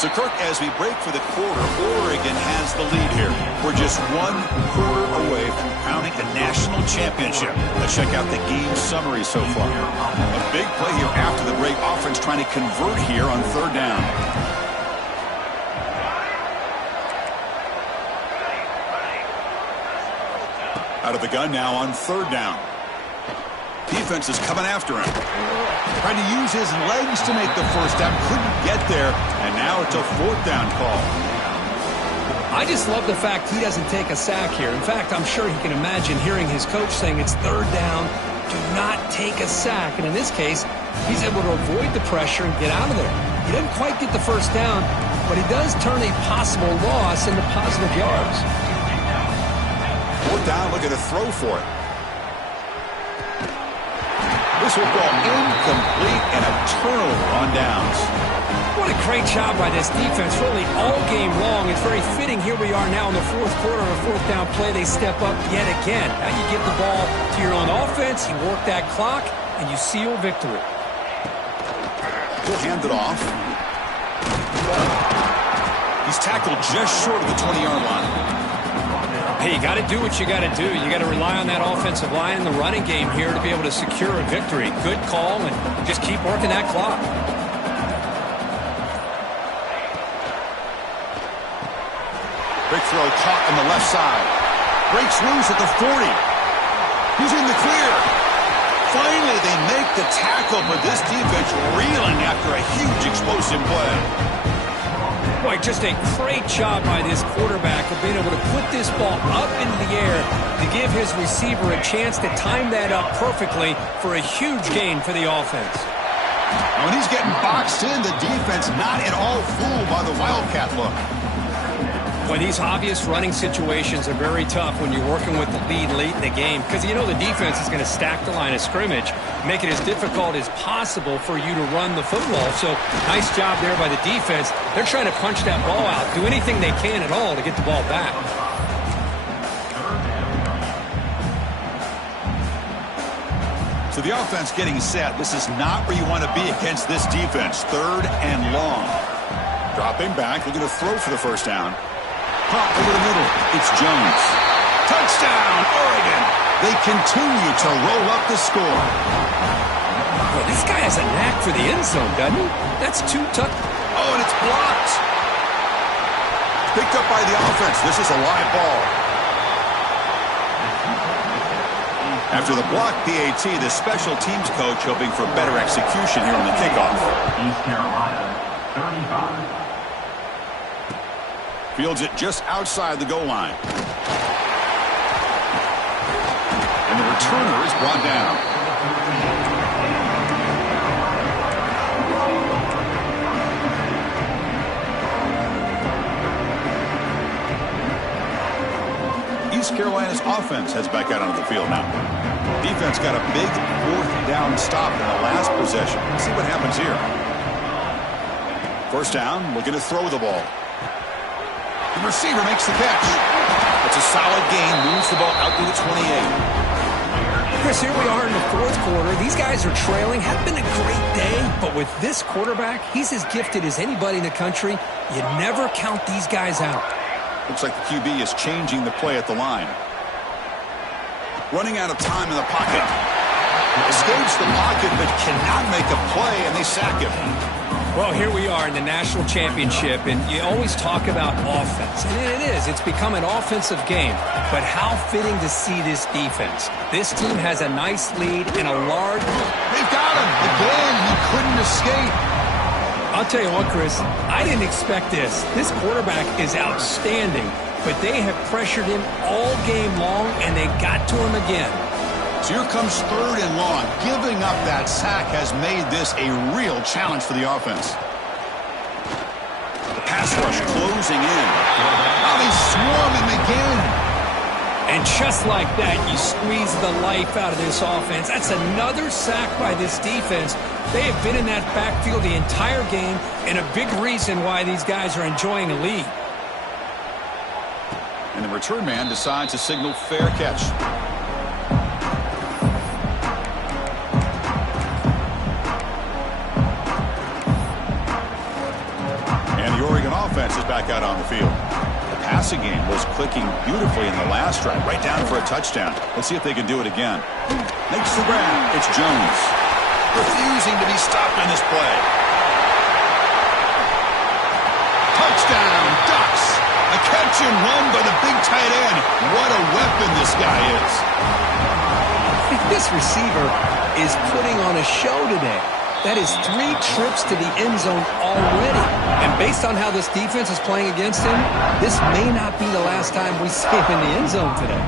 So, Kirk, as we break for the quarter, Oregon has the lead here. We're just 1 quarter away from crowning a national championship. Let's check out the game summary so far. A big play here after the break. Offense trying to convert here on third down. Out of the gun now on third down. Defense is coming after him. Trying to use his legs to make the first down. Couldn't get there. And now it's a fourth down call. I just love the fact he doesn't take a sack here. In fact, I'm sure he can imagine hearing his coach saying it's third down. Do not take a sack. And in this case, he's able to avoid the pressure and get out of there. He didn't quite get the first down, but he does turn a possible loss into positive yards. Fourth down, look at a throw for it. This will go incomplete and a turnover on downs. What a great job by this defense, really all game long. It's very fitting. Here we are now in the fourth quarter of a fourth down play. They step up yet again. Now you give the ball to your own offense, you work that clock, and you seal victory. He'll hand it off. He's tackled just short of the 20-yard line. Hey, you got to do what you got to do. You got to rely on that offensive line in the running game here to be able to secure a victory. Good call, and just keep working that clock. Big throw caught on the left side. Breaks loose at the 40. He's in the clear. Finally, they make the tackle, but this defense reeling after a huge explosive play. Boy, just a great job by this quarterback of being able to put this ball up into the air to give his receiver a chance to time that up perfectly for a huge gain for the offense. When he's getting boxed in, the defense not at all fooled by the Wildcat look. Boy, these obvious running situations are very tough when you're working with the lead late in the game because you know the defense is going to stack the line of scrimmage, make it as difficult as possible for you to run the football. So nice job there by the defense. They're trying to punch that ball out, do anything they can at all to get the ball back. So the offense getting set. This is not where you want to be against this defense. Third and long. Dropping back, looking to throw for the first down. Caught over the middle. It's Jones. Touchdown, Oregon. They continue to roll up the score. Boy, this guy has a knack for the end zone, doesn't he? That's 2 touchdowns. Oh, and it's blocked. Picked up by the offense. This is a live ball. After the block PAT, the special teams coach hoping for better execution here on the kickoff. East Carolina, 35. Fields it just outside the goal line. And the returner is brought down. East Carolina's offense heads back out onto the field now. Defense got a big fourth down stop in the last possession. Let's see what happens here. First down, looking to throw the ball. The receiver makes the catch. It's a solid gain, moves the ball out to the 28. Chris, here we are in the fourth quarter. These guys are trailing. Had been a great day, but with this quarterback, he's as gifted as anybody in the country. You never count these guys out. Looks like the QB is changing the play at the line. Running out of time in the pocket. Escapes the pocket, but cannot make a play, and they sack him. Well, here we are in the national championship, and you always talk about offense. And it is. It's become an offensive game. But how fitting to see this defense. This team has a nice lead and a large... They've got him. Again, he couldn't escape. I'll tell you what, Chris, I didn't expect this. This quarterback is outstanding, but they have pressured him all game long, and they got to him again. So here comes third and long. Giving up that sack has made this a real challenge for the offense. The pass rush closing in. Now they swarm him again. And just like that, you squeeze the life out of this offense. That's another sack by this defense. They have been in that backfield the entire game, and a big reason why these guys are enjoying a lead. And the return man decides to signal fair catch. And the Oregon offense is back out on the field. The passing game was clicking beautifully in the last drive, right down for a touchdown. Let's see if they can do it again. Makes the grab. It's Jones. Refusing to be stopped on this play. Touchdown, Ducks. A catch and run by the big tight end. What a weapon this guy is. This receiver is putting on a show today. That is 3 trips to the end zone already. And based on how this defense is playing against him, this may not be the last time we see him in the end zone today.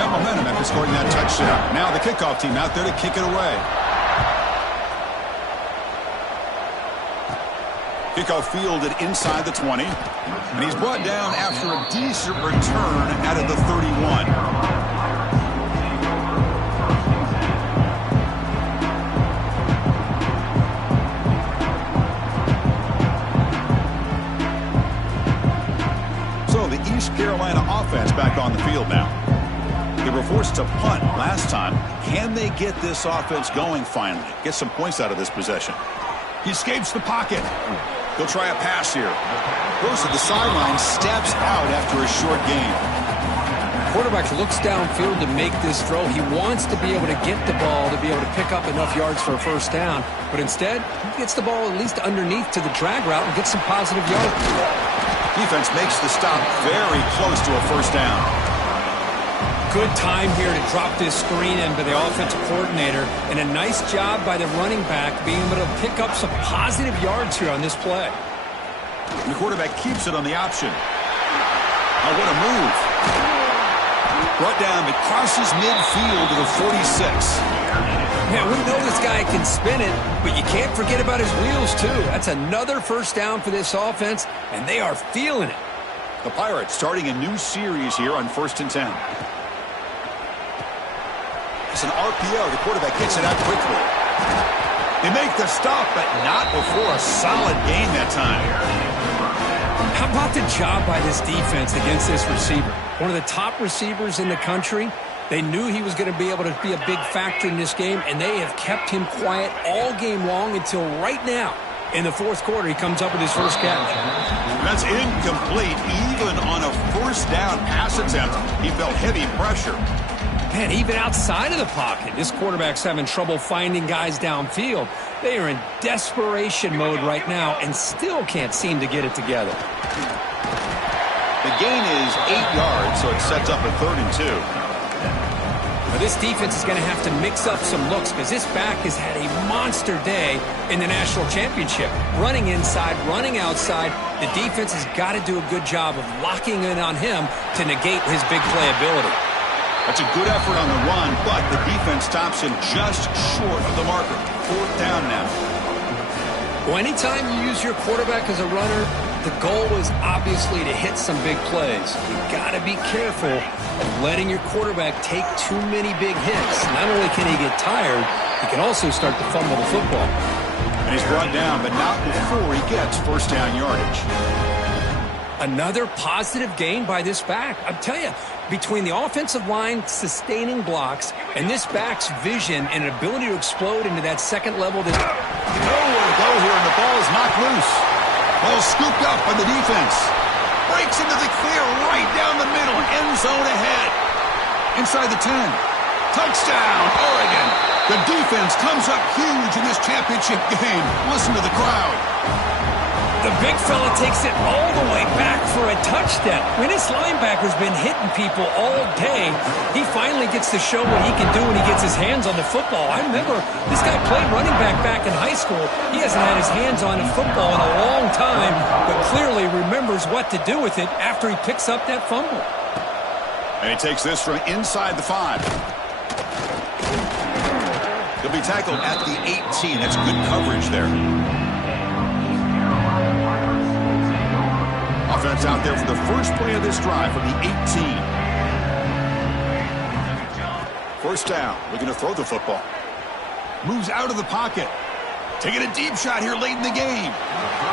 Got momentum after scoring that touchdown. Now the kickoff team out there to kick it away. Kickoff fielded inside the 20. And he's brought down after a decent return out of the 31. East Carolina offense back on the field now. They were forced to punt last time. Can they get this offense going finally? Get some points out of this possession. He escapes the pocket. He'll try a pass here. Goes to the sideline, steps out after a short gain. Quarterback looks downfield to make this throw. He wants to be able to get the ball to be able to pick up enough yards for a first down. But instead, he gets the ball at least underneath to the drag route and gets some positive yards. Defense makes the stop very close to a first down. Good time here to drop this screen in by the offensive coordinator, and a nice job by the running back being able to pick up some positive yards here on this play. And the quarterback keeps it on the option. Oh, what a move. Brought down, it crosses midfield to the 46. Man, we know this guy can spin it, but you can't forget about his wheels, too. That's another first down for this offense, and they are feeling it. The Pirates starting a new series here on 1st and 10. It's an RPO. The quarterback gets it out quickly. They make the stop, but not before a solid gain that time. How about the job by this defense against this receiver? One of the top receivers in the country. They knew he was going to be able to be a big factor in this game, and they have kept him quiet all game long until right now. In the fourth quarter, he comes up with his first catch. That's incomplete. Even on a first down pass attempt, he felt heavy pressure. Man, even outside of the pocket, this quarterback's having trouble finding guys downfield. They are in desperation mode right now and still can't seem to get it together. The gain is 8 yards, so it sets up a 3rd and 2. Now, this defense is going to have to mix up some looks because this back has had a monster day in the national championship. Running inside, running outside. The defense has got to do a good job of locking in on him to negate his big playability. That's a good effort on the run, but the defense stops him just short of the marker. 4th down now. Well, anytime you use your quarterback as a runner, the goal is obviously to hit some big plays. You've got to be careful of letting your quarterback take too many big hits. Not only can he get tired, he can also start to fumble the football. And he's brought down, but not before he gets first down yardage. Another positive gain by this back. I'm telling you, between the offensive line sustaining blocks and this back's vision and ability to explode into that second level. Nowhere to go here, and the ball is knocked loose. Ball scooped up by the defense. Breaks into the clear right down the middle. End zone ahead. Inside the 10. Touchdown, Oregon. The defense comes up huge in this championship game. Listen to the crowd. The big fella takes it all the way back for a touchdown. When this linebacker's been hitting people all day, he finally gets to show what he can do when he gets his hands on the football. I remember this guy played running back in high school. He hasn't had his hands on a football in a long time, but clearly remembers what to do with it after he picks up that fumble. And he takes this from inside the 5. He'll be tackled at the 18. That's good coverage there. Offense out there for the first play of this drive from the 18. First down, looking to throw the football. Moves out of the pocket. Taking a deep shot here late in the game.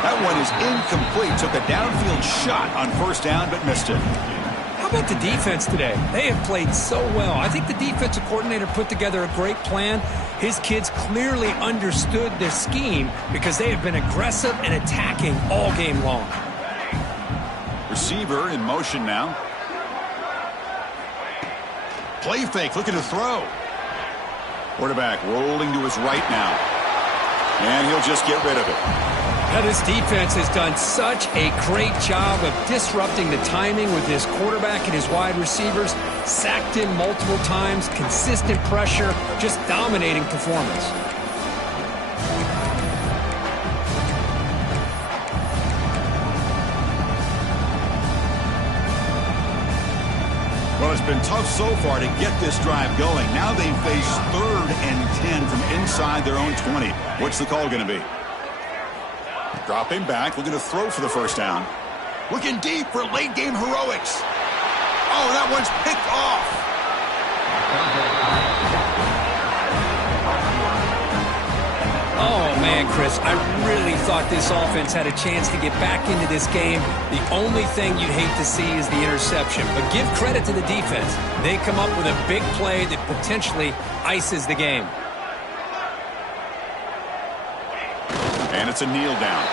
That one is incomplete. Took a downfield shot on first down, but missed it. How about the defense today? They have played so well. I think the defensive coordinator put together a great plan. His kids clearly understood their scheme because they have been aggressive and attacking all game long. Receiver in motion now. Play fake, looking to throw. Quarterback rolling to his right now. And he'll just get rid of it. Now, this defense has done such a great job of disrupting the timing with his quarterback and his wide receivers. Sacked him multiple times, consistent pressure, just dominating performance. Well, it's been tough so far to get this drive going. Now they face 3rd and 10 from inside their own 20. What's the call going to be? Dropping back, looking to throw for the first down. Looking deep for late game heroics. Oh, that one's picked off. Oh, man, Chris, I really thought this offense had a chance to get back into this game. The only thing you'd hate to see is the interception. But give credit to the defense. They come up with a big play that potentially ices the game. And it's a kneel down.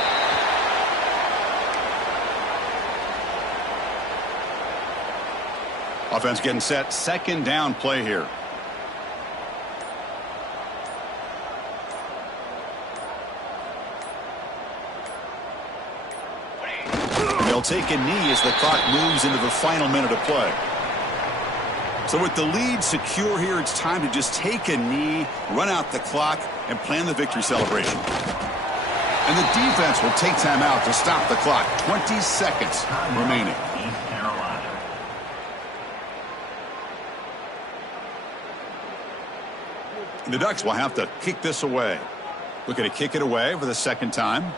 Offense getting set. Second down play here. They'll take a knee as the clock moves into the final minute of play. So with the lead secure here, it's time to just take a knee, run out the clock, and plan the victory celebration. And the defense will take time out to stop the clock. 20 seconds remaining. The Ducks will have to kick this away. Looking to kick it away for the second time.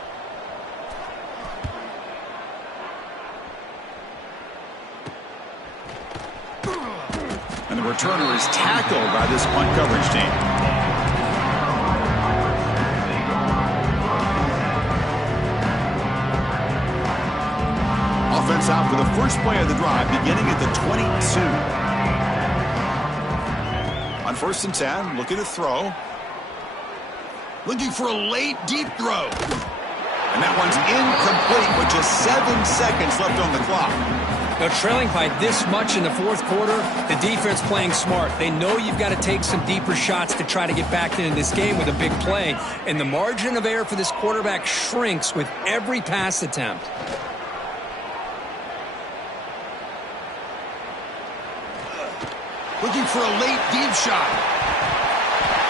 And the returner is tackled by this punt coverage team. Offense out for the first play of the drive, beginning at the 22. On 1st and 10, looking to throw. Looking for a late, deep throw. And that one's incomplete with just 7 seconds left on the clock. Now, trailing by this much in the 4th quarter, the defense playing smart. They know you've got to take some deeper shots to try to get back into this game with a big play. And the margin of error for this quarterback shrinks with every pass attempt. Looking for a late, deep shot.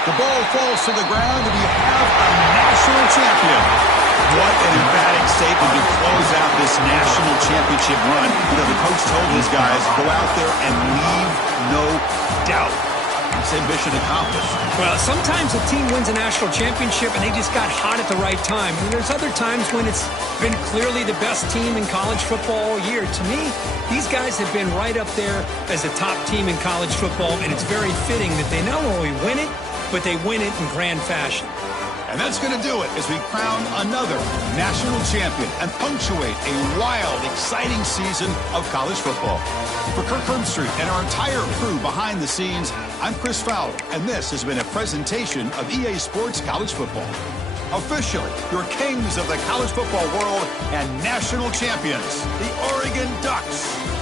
The ball falls to the ground, and you have a national champion. What an emphatic statement to close out this national championship run. You know, the coach told his guys, go out there and leave no doubt. It's mission accomplished. Well, sometimes a team wins a national championship and they just got hot at the right time. And there's other times when it's been clearly the best team in college football all year. To me, these guys have been right up there as the top team in college football, and it's very fitting that they not only win it, but they win it in grand fashion. And that's going to do it as we crown another national champion and punctuate a wild, exciting season of college football. For Kirk Herbstreit and our entire crew behind the scenes, I'm Chris Fowler, and this has been a presentation of EA Sports College Football. Officially, your kings of the college football world and national champions, the Oregon Ducks.